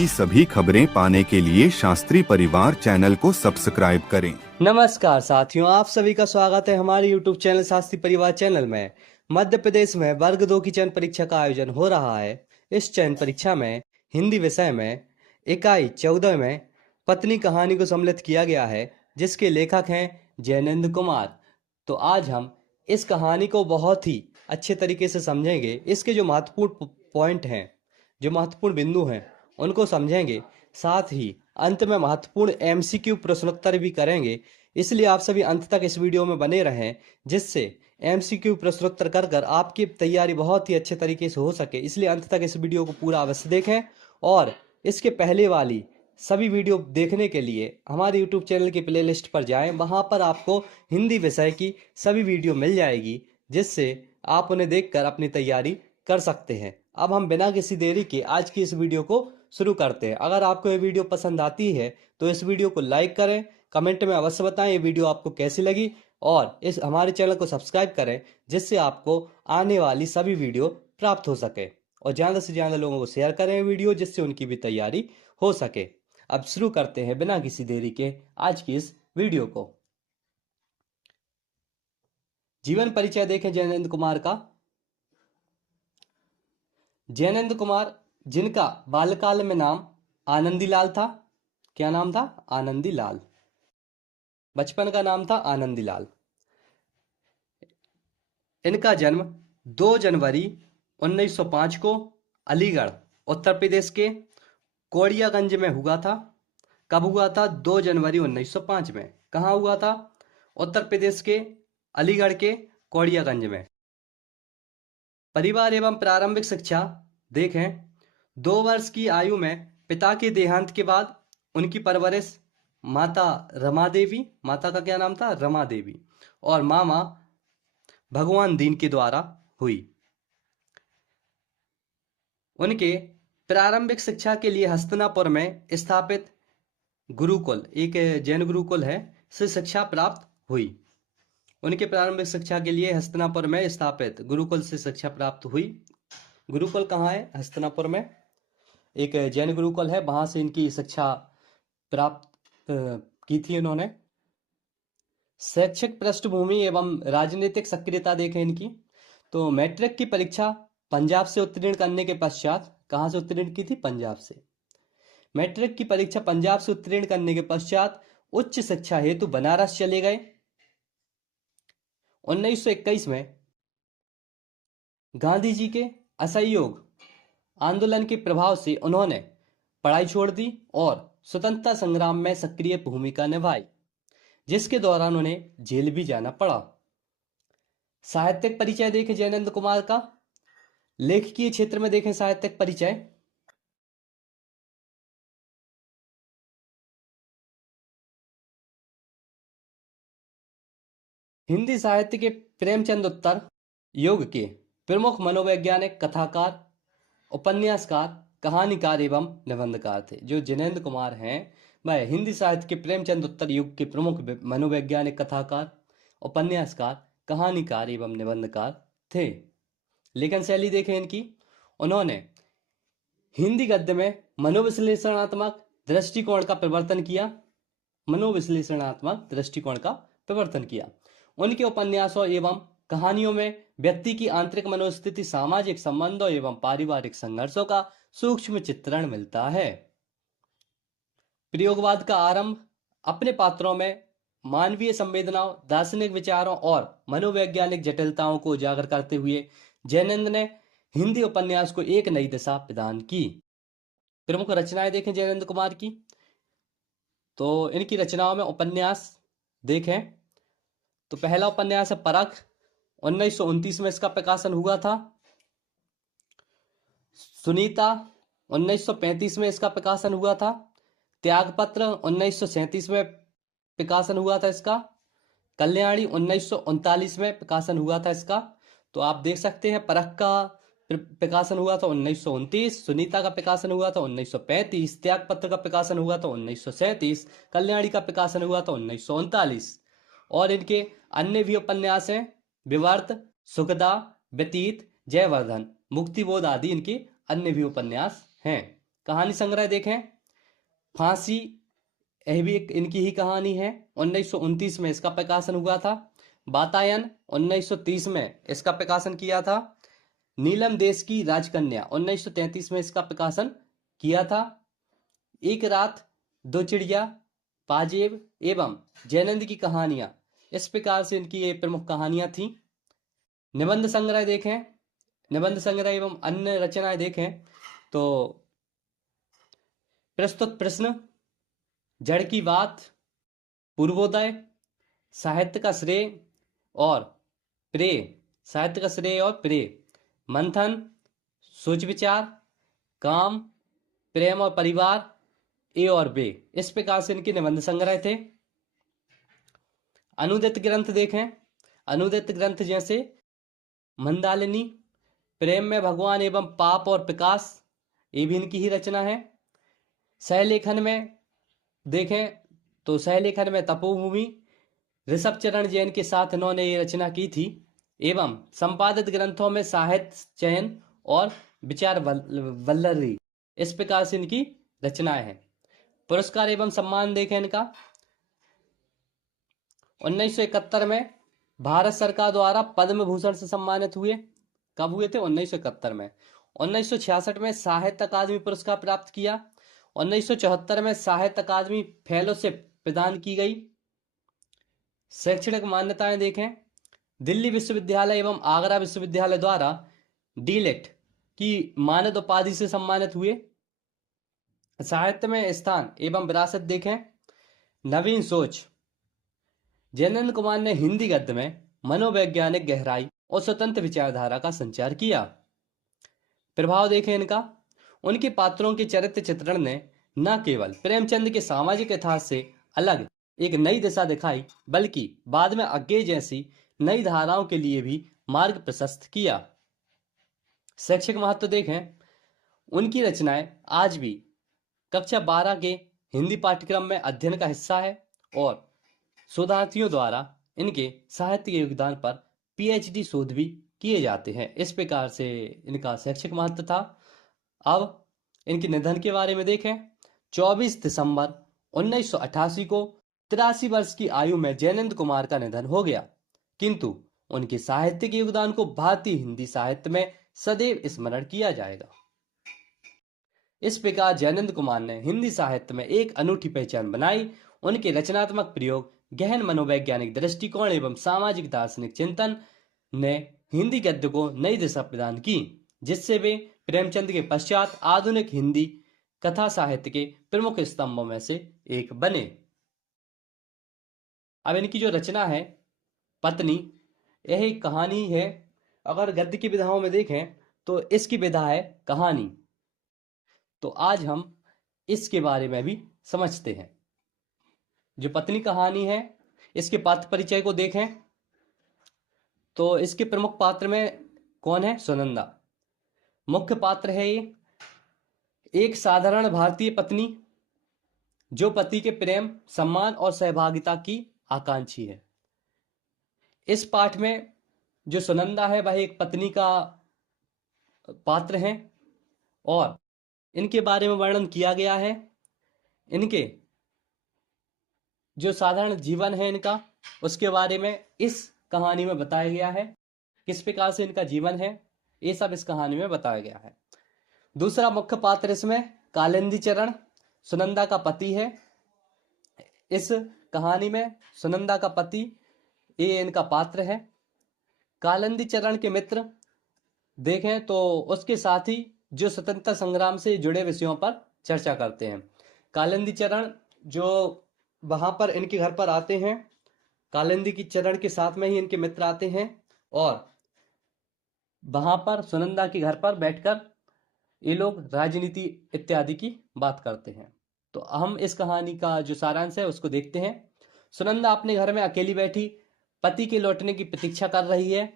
की सभी खबरें पाने के लिए शास्त्री परिवार चैनल को सब्सक्राइब करें। नमस्कार साथियों, आप सभी का स्वागत है हमारे YouTube चैनल शास्त्री परिवार चैनल में। मध्य प्रदेश में वर्ग 2 की चयन परीक्षा का आयोजन हो रहा है। इस चयन परीक्षा में हिंदी विषय में इकाई 14 में पत्नी कहानी को सम्मिलित किया गया है, जिसके लेखक हैं जैनेंद्र कुमार। तो आज हम इस कहानी को बहुत ही अच्छे तरीके से समझेंगे। इसके जो महत्वपूर्ण पॉइंट हैं, जो महत्वपूर्ण बिंदु हैं, उनको समझेंगे। साथ ही अंत में महत्वपूर्ण MCQ प्रश्नोत्तर भी करेंगे। इसलिए आप सभी अंत तक इस वीडियो में बने रहें, जिससे MCQ प्रश्नोत्तर कर कर आपकी तैयारी बहुत ही अच्छे तरीके से हो सके। इसलिए अंत तक इस वीडियो को पूरा अवश्य देखें और इसके पहले वाली सभी वीडियो देखने के लिए हमारे YouTube चैनल की प्लेलिस्ट पर जाएं। वहां पर आपको हिंदी विषय की सभी वीडियो मिल जाएगी, जिससे आप उन्हें देखकर अपनी तैयारी कर सकते हैं। अब हम बिना किसी देरी के आज की इस वीडियो को शुरू करते हैं। अगर आपको ये वीडियो पसंद आती है तो इस वीडियो को लाइक करें, कमेंट में अवश्य बताएं ये वीडियो आपको कैसी लगी और इस हमारे चैनल को सब्सक्राइब करें, जिससे आपको आने वाली सभी वीडियो प्राप्त हो सके। और ज़्यादा से ज़्यादा लोगों को शेयर करें वीडियो, जिससे उनकी भी तैयारी हो सके। अब शुरू करते हैं बिना किसी देरी के आज की इस वीडियो को। जीवन परिचय देखें जैनेंद्र कुमार का। जैनेंद्र कुमार, जिनका बाल्यकाल में नाम आनंदीलाल था। क्या नाम था? आनंदीलाल। बचपन का नाम था आनंदीलाल। इनका जन्म 2 जनवरी 1905 को अलीगढ़ उत्तर प्रदेश के कोड़ियागंज में हुआ था। कब हुआ था? 2 जनवरी 1905 में। कहाँ हुआ था? उत्तर प्रदेश के अलीगढ़ के कोड़ियागंज में। परिवार एवं प्रारंभिक शिक्षा देखें। 2 वर्ष की आयु में पिता के देहांत के बाद उनकी परवरिश माता रमा देवी, माता का क्या नाम था? रमा देवी, और मामा भगवान दीन के द्वारा हुई। उनके प्रारंभिक शिक्षा के लिए हस्तिनापुर में स्थापित गुरुकुल, एक जैन गुरुकुल है, से शिक्षा प्राप्त हुई। उनके प्रारंभिक शिक्षा के लिए हस्तिनापुर में स्थापित गुरुकुल से शिक्षा प्राप्त हुई। गुरुकुल कहाँ है? हस्तिनापुर में एक जैन गुरुकुल है, वहां से इनकी शिक्षा प्राप्त की थी इन्होंने। शैक्षिक पृष्ठभूमि एवं राजनीतिक सक्रियता देखें इनकी। तो मैट्रिक की परीक्षा पंजाब से उत्तीर्ण करने के पश्चात, कहाँ से उत्तीर्ण की थी? पंजाब से। मैट्रिक की परीक्षा पंजाब से उत्तीर्ण करने के पश्चात उच्च शिक्षा हेतु बनारस चले गए। 1921 में गांधी जी के असहयोग आंदोलन के प्रभाव से उन्होंने पढ़ाई छोड़ दी और स्वतंत्रता संग्राम में सक्रिय भूमिका निभाई, जिसके दौरान उन्हें जेल भी जाना पड़ा। साहित्यिक परिचय देखें जैनेंद्र कुमार का। लेखकीय क्षेत्र में देखें साहित्यिक परिचय। हिंदी साहित्य के प्रेमचंद उत्तर युग के प्रमुख मनोवैज्ञानिक, कथाकार, उपन्यासकार, कहानीकार एवं निबंधकार थे। जो जैनेंद्र कुमार हैं वह हिंदी साहित्य के प्रेमचंद उत्तर युग के प्रमुख मनोवैज्ञानिक, कथाकार, उपन्यासकार, कहानीकार एवं निबंधकार थे। लेखन शैली देखें इनकी। उन्होंने हिंदी गद्य में मनोविश्लेषणात्मक दृष्टिकोण का प्रवर्तन किया। मनोविश्लेषणात्मक दृष्टिकोण का प्रवर्तन किया। उनके उपन्यासों एवं कहानियों में व्यक्ति की आंतरिक मनोस्थिति, सामाजिक संबंधों एवं पारिवारिक संघर्षों का सूक्ष्म चित्रण मिलता है। प्रयोगवाद का आरंभ। अपने पात्रों में मानवीय संवेदनाओं, दार्शनिक विचारों और मनोवैज्ञानिक जटिलताओं को उजागर करते हुए जैनेंद्र ने हिंदी उपन्यास को एक नई दिशा प्रदान की। प्रमुख रचनाएं देखें जैनेंद्र कुमार की। तो इनकी रचनाओं में उपन्यास देखें तो पहला उपन्यास है परख, 1929 में इसका प्रकाशन हुआ था। सुनीता, 1935 में इसका प्रकाशन हुआ था। त्यागपत्र, 1937 में प्रकाशन हुआ था इसका। कल्याणी, 1939 में प्रकाशन हुआ था इसका। तो आप देख सकते हैं परख का प्रकाशन हुआ था 1929, सुनीता का प्रकाशन हुआ था 1935, त्यागपत्र का प्रकाशन हुआ था 1937, कल्याणी का प्रकाशन हुआ था 1939। और इनके अन्य भी उपन्यास हैं, विवर्त, सुखदा, व्यतीत, जयवर्धन, मुक्तिबोध आदि इनके अन्य भी उपन्यास हैं। कहानी संग्रह देखें फांसी, यह भी एक इनकी ही कहानी है। 1929 में इसका प्रकाशन हुआ था। वातायन 1930 में इसका प्रकाशन किया था। नीलम देश की राजकन्या 1933 में इसका प्रकाशन किया था। एक रात दो चिड़िया, पाजेब एवं जैनंद की कहानियां, इस प्रकार से इनकी ये प्रमुख कहानियां थी। निबंध संग्रह देखें, निबंध संग्रह एवं अन्य रचनाएं देखें तो प्रस्तुत प्रश्न, जड़ की बात, पूर्वोदय, साहित्य का श्रेय और प्रेय, साहित्य का श्रेय और प्रेय, मंथन, सोच विचार, काम, प्रेम और परिवार, ए और बे, इस प्रकार से इनके निबंध संग्रह थे। अनुदित ग्रंथ देखें, अनुदित ग्रंथ जैसे मंदालिनी, प्रेम में भगवान एवं पाप और प्रकाश, ये भी इनकी ही रचना है। सहलेखन में देखें तो सहलेखन में तपोभूमि, ऋषभ चरण जैन के साथ इन्होंने ये रचना की थी। एवं संपादित ग्रंथों में साहित्य चयन और विचार वल्लरी, इस प्रकार से इनकी रचनाएं हैं। पुरस्कार एवं सम्मान देखें इनका, 1971 में भारत सरकार द्वारा पद्म भूषण से सम्मानित हुए। कब हुए थे? 1971 में। 1966 में साहित्य अकादमी पुरस्कार प्राप्त किया। 1974 में साहित्य अकादमी फेलोशिप प्रदान की गई। शैक्षणिक मान्यताएं देखें, दिल्ली विश्वविद्यालय एवं आगरा विश्वविद्यालय द्वारा डीलिट की मानद उपाधि से सम्मानित हुए। साहित्य में स्थान एवं विरासत देखें, नवीन सोच, जैनंद कुमार ने हिंदी गद्य में मनोवैज्ञानिक गहराई और स्वतंत्र विचारधारा का संचार किया। प्रभाव देखें इनका, उनके पात्रों के चरित्र चित्रण ने न केवल प्रेमचंद के सामाजिक इतिहास से अलग एक नई दिशा दिखाई, बल्कि बाद में अज्ञे जैसी नई धाराओं के लिए भी मार्ग प्रशस्त किया। शैक्षिक महत्व देखें, उनकी रचनाएं आज भी कक्षा 12 के हिंदी पाठ्यक्रम में अध्ययन का हिस्सा है और शोधार्थियों द्वारा इनके साहित्य के योगदान पर पीएचडी शोध भी किए जाते हैं। इस प्रकार से इनका शैक्षिक महत्व था। अब इनके निधन के बारे में देखें, 24 दिसंबर 1988 को 83 वर्ष की आयु में जैनंद कुमार का निधन हो गया, किंतु उनके साहित्यिक योगदान को भारतीय हिंदी साहित्य में सदैव स्मरण किया जाएगा। इस प्रकार जैनंद कुमार ने हिंदी साहित्य में एक अनूठी पहचान बनाई। उनके रचनात्मक प्रयोग, गहन मनोवैज्ञानिक दृष्टिकोण एवं सामाजिक दार्शनिक चिंतन ने हिंदी गद्य को नई दिशा प्रदान की, जिससे वे प्रेमचंद के पश्चात आधुनिक हिंदी कथा साहित्य के प्रमुख स्तंभों में से एक बने। अब इनकी जो रचना है पत्नी, यह एक कहानी है। अगर गद्य की विधाओं में देखें तो इसकी विधा है कहानी। तो आज हम इसके बारे में भी समझते हैं। जो पत्नी कहानी है, इसके पात्र परिचय को देखें तो इसके प्रमुख पात्र में कौन है? सुनंदा मुख्य पात्र है। ये एक साधारण भारतीय पत्नी जो पति के प्रेम, सम्मान और सहभागिता की आकांक्षी है। इस पाठ में जो सुनंदा है वह एक पत्नी का पात्र है और इनके बारे में वर्णन किया गया है। इनके जो साधारण जीवन है इनका, उसके बारे में इस कहानी में बताया गया है। किस प्रकार से इनका जीवन है, ये सब इस कहानी में बताया गया है। दूसरा मुख्य पात्र इसमें कालिंदी चरण सुनंदा का पति है। इस कहानी में सुनंदा का पति ये इनका पात्र है। कालिंदी चरण के मित्र देखें तो उसके साथी जो स्वतंत्रता संग्राम से जुड़े विषयों पर चर्चा करते हैं। कालिंदी चरण जो वहां पर इनके घर पर आते हैं, कालिंदी की चरण के साथ में ही इनके मित्र आते हैं और वहां पर सुनंदा के घर पर बैठकर ये लोग राजनीति इत्यादि की बात करते हैं। तो हम इस कहानी का जो सारांश है उसको देखते हैं। सुनंदा अपने घर में अकेली बैठी पति के लौटने की प्रतीक्षा कर रही है।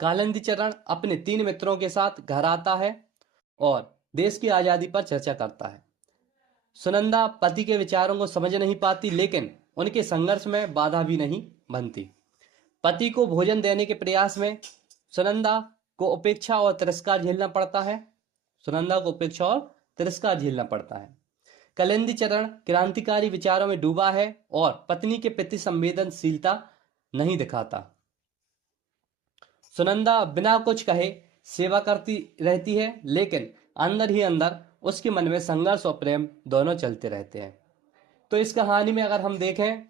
कालिंदी चरण अपने 3 मित्रों के साथ घर आता है और देश की आजादी पर चर्चा करता है। सुनंदा पति के विचारों को समझ नहीं पाती, लेकिन उनके संघर्ष में बाधा भी नहीं बनती। पति को भोजन देने के प्रयास में सुनंदा को उपेक्षा और तिरस्कार झेलना पड़ता है। सुनंदा को उपेक्षा और तिरस्कार झेलना पड़ता है। कलिंदी चरण क्रांतिकारी विचारों में डूबा है और पत्नी के प्रति संवेदनशीलता नहीं दिखाता। सुनंदा बिना कुछ कहे सेवा करती रहती है, लेकिन अंदर ही अंदर उसके मन में संघर्ष और प्रेम दोनों चलते रहते हैं। तो इस कहानी में अगर हम देखें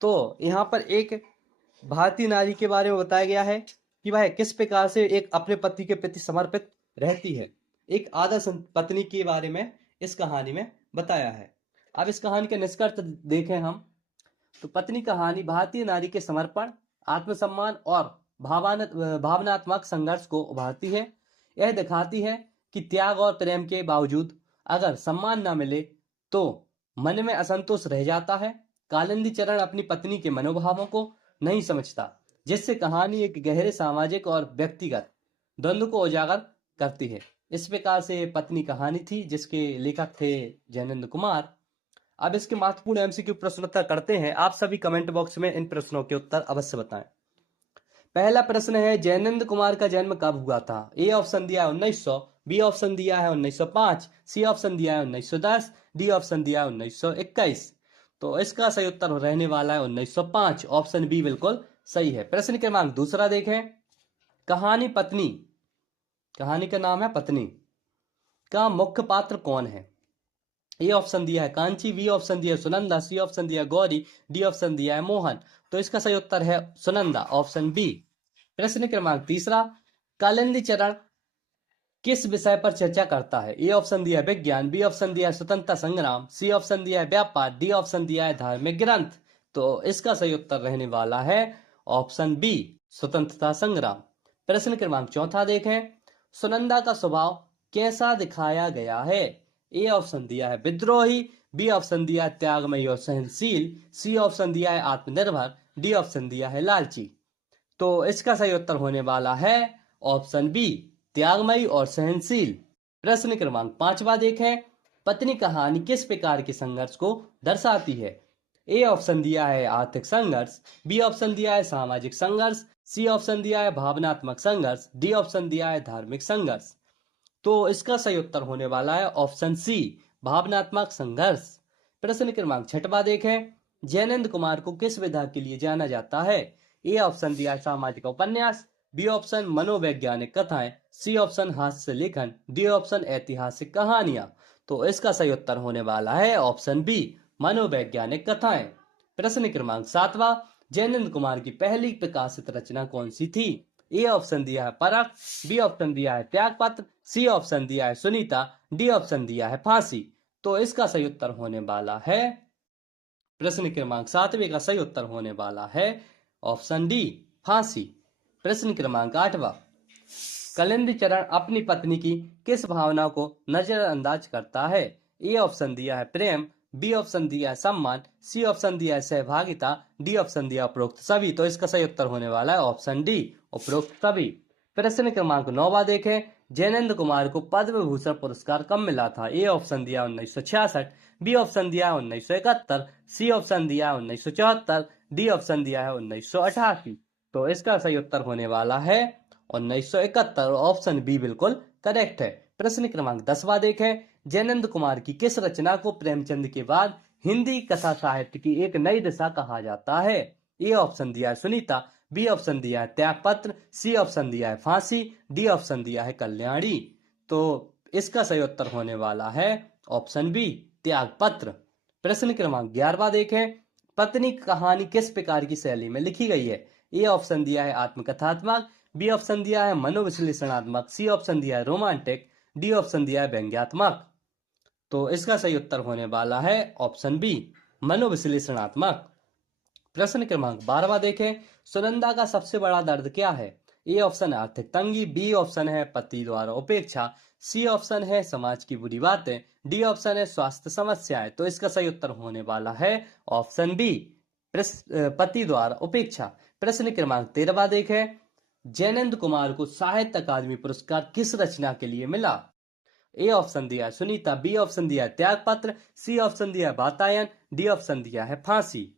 तो यहाँ पर एक भारतीय नारी के बारे में बताया गया है कि वह किस प्रकार से एक अपने पति के प्रति समर्पित रहती है। एक आदर्श पत्नी के बारे में इस कहानी में बताया है। अब इस कहानी के निष्कर्ष देखें हम तो पत्नी कहानी भारतीय नारी के समर्पण, आत्मसम्मान और भावनात्मक संघर्ष को उभारती है। यह दिखाती है कि त्याग और प्रेम के बावजूद अगर सम्मान न मिले तो मन में असंतोष रह जाता है। कालिंदी चरण अपनी पत्नी के मनोभावों को नहीं समझता, जिससे कहानी एक गहरे सामाजिक और व्यक्तिगत द्वंद्व को उजागर करती है। इस प्रकार से पत्नी कहानी थी, जिसके लेखक थे जैनेंद्र कुमार। अब इसके महत्वपूर्ण एमसीक्यू प्रश्न उत्तर करते हैं। आप सभी कमेंट बॉक्स में इन प्रश्नों के उत्तर अवश्य बताएं। पहला प्रश्न है, जैनेंद्र कुमार का जन्म कब हुआ था? ए ऑप्शन दिया है 1900, बी ऑप्शन दिया है 1905, सी ऑप्शन दिया है 1910, डी ऑप्शन दिया है 1921। तो इसका सही उत्तर रहने वाला है 1905। ऑप्शन बी बिल्कुल सही है। प्रश्न क्रमांक दूसरा देखें। कहानी पत्नी, कहानी का नाम है पत्नी, का मुख्य पात्र कौन है? ए ऑप्शन दिया है कांची, बी ऑप्शन दिया है सुनंदा, सी ऑप्शन दिया है गौरी, डी ऑप्शन दिया है मोहन। तो इसका सही उत्तर है सुनंदा, ऑप्शन बी। प्रश्न क्रमांक तीसरा, कालिंदी चरण किस विषय पर चर्चा करता है? ए ऑप्शन दिया है विज्ञान, बी ऑप्शन दिया है स्वतंत्रता संग्राम, सी ऑप्शन दिया है व्यापार, डी ऑप्शन दिया है धार्मिक ग्रंथ। तो इसका सही उत्तर रहने वाला है ऑप्शन बी, स्वतंत्रता संग्राम। प्रश्न क्रमांक चौथा देखें। सुनंदा का स्वभाव कैसा दिखाया गया है? ए ऑप्शन दिया है विद्रोही, बी ऑप्शन दिया है त्यागमयी और सहनशील, सी ऑप्शन दिया है आत्मनिर्भर, डी ऑप्शन दिया है लालची। तो इसका सही उत्तर होने वाला है ऑप्शन बी, त्यागमयी और सहनशील। प्रश्न क्रमांक पांचवा देखें। पत्नी कहानी किस प्रकार के संघर्ष को दर्शाती है? ए ऑप्शन दिया है आर्थिक संघर्ष, बी ऑप्शन दिया है सामाजिक संघर्ष, सी ऑप्शन दिया है भावनात्मक संघर्ष, डी ऑप्शन दिया है धार्मिक संघर्ष। तो इसका सही उत्तर होने वाला है ऑप्शन सी, भावनात्मक संघर्ष। प्रश्न क्रमांक छठवां देखें। जैनेंद्र कुमार को किस विधा के लिए जाना जाता है? ए ऑप्शन दिया है सामाजिक उपन्यास, बी ऑप्शन मनोवैज्ञानिक कथाएं, सी ऑप्शन हास्य लेखन, डी ऑप्शन ऐतिहासिक कहानियां। तो इसका सही उत्तर होने वाला है ऑप्शन बी, मनोवैज्ञानिक कथाएं। प्रश्न क्रमांक सातवां। जैनेंद्र कुमार की पहली प्रकाशित रचना कौन सी थी? ए ऑप्शन दिया है परख, बी ऑप्शन दिया है त्यागपत्र, सी ऑप्शन दिया है सुनीता, डी ऑप्शन दिया है फांसी। तो इसका सही उत्तर होने वाला है, प्रश्न क्रमांक 7वें का सही उत्तर होने वाला है ऑप्शन डी, फांसी। प्रश्न क्रमांक 8वां। कालिंदी चरण अपनी पत्नी की किस भावना को नजरअंदाज करता है? ए ऑप्शन दिया है प्रेम, बी ऑप्शन दिया है सम्मान, सी ऑप्शन दिया है सहभागिता, डी ऑप्शन दिया उपरोक्त सभी। तो इसका सही उत्तर होने वाला है ऑप्शन डी, उपरोक्त सभी। प्रश्न क्रमांक 9वां देखें। जैनेंद्र कुमार को पद्म भूषण पुरस्कार कब मिला था? ए ऑप्शन दिया 1966, बी ऑप्शन दिया है 1971, सी ऑप्शन दिया है 1974, डी ऑप्शन दिया है 1988। तो इसका सही उत्तर होने वाला है 1971, ऑप्शन बी बिल्कुल करेक्ट है। प्रश्न क्रमांक 10वां देखें। जैनेंद्र कुमार की किस रचना को प्रेमचंद के बाद हिंदी कथा साहित्य की एक नई दिशा कहा जाता है? ए ऑप्शन दिया है सुनीता, बी ऑप्शन दिया है त्यागपत्र, सी ऑप्शन दिया है फांसी, डी ऑप्शन दिया है कल्याणी। तो इसका सही उत्तर होने वाला है ऑप्शन बी, त्यागपत्र। प्रश्न क्रमांक 11वां देखें। पत्नी कहानी किस प्रकार की शैली में लिखी गई है? ए ऑप्शन दिया है आत्मकथात्मक, बी ऑप्शन दिया है मनोविश्लेषणात्मक, सी ऑप्शन दिया है रोमांटिक, डी ऑप्शन दिया है व्यंग्यात्मक। तो इसका सही उत्तर होने वाला है ऑप्शन बी, मनोविश्लेषणात्मक। प्रश्न क्रमांक 12वां देखें। सुनंदा का सबसे बड़ा दर्द क्या है? ए ऑप्शन है आर्थिक तंगी, बी ऑप्शन है पति द्वारा उपेक्षा, सी ऑप्शन है समाज की बुरी बातें, डी ऑप्शन है स्वास्थ्य समस्याएं। तो इसका सही उत्तर होने वाला है ऑप्शन बी, पति द्वारा उपेक्षा। प्रश्न क्रमांक 13वां देखें। जैनेंद्र कुमार को साहित्य अकादमी पुरस्कार किस रचना के लिए मिला? ए ऑप्शन दिया है सुनीता, बी ऑप्शन दिया है त्यागपत्र, सी ऑप्शन दिया है वातायन, डी ऑप्शन दिया है फांसी।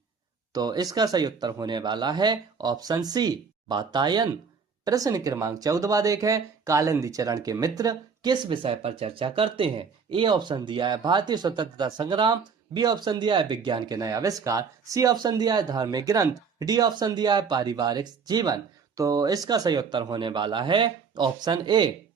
तो इसका सही उत्तर होने वाला है ऑप्शन सी, वातायन। प्रश्न क्रमांक 14वां देखें। कालिंदी चरण के मित्र किस विषय पर चर्चा करते हैं? ए ऑप्शन दिया है भारतीय स्वतंत्रता संग्राम, बी ऑप्शन दिया है विज्ञान के नए आविष्कार, सी ऑप्शन दिया है धार्मिक ग्रंथ, डी ऑप्शन दिया है पारिवारिक जीवन। तो इसका सही उत्तर होने वाला है ऑप्शन ए,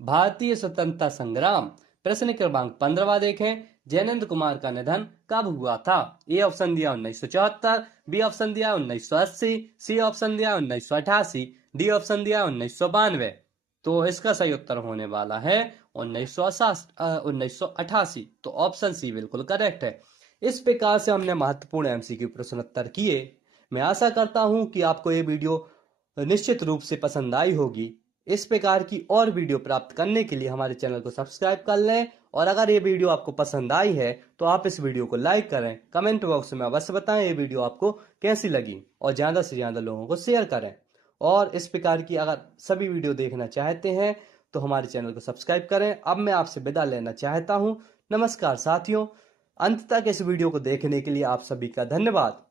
भारतीय स्वतंत्रता संग्राम। प्रश्न क्रमांक 15वां देखें, जैनेन्द्र कुमार का निधन कब हुआ था? ए ऑप्शन दिया 1974, बी ऑप्शन दिया 1980, सी ऑप्शन दिया 1988, डी ऑप्शन दिया 1992। तो इसका सही उत्तर होने वाला है 1988। तो ऑप्शन सी बिल्कुल करेक्ट है। इस प्रकार से हमने महत्वपूर्ण एमसीक्यू प्रश्न उत्तर किए। मैं आशा करता हूं कि आपको ये वीडियो निश्चित रूप से पसंद आई होगी। इस प्रकार की और वीडियो प्राप्त करने के लिए हमारे चैनल को सब्सक्राइब कर लें, और अगर ये वीडियो आपको पसंद आई है तो आप इस वीडियो को लाइक करें, कमेंट बॉक्स में अवश्य बताएं ये वीडियो आपको कैसी लगी, और ज़्यादा से ज़्यादा लोगों को शेयर करें। और इस प्रकार की अगर सभी वीडियो देखना चाहते हैं तो हमारे चैनल को सब्सक्राइब करें। अब मैं आपसे विदा लेना चाहता हूँ। नमस्कार साथियों, अंत तक इस वीडियो को देखने के लिए आप सभी का धन्यवाद।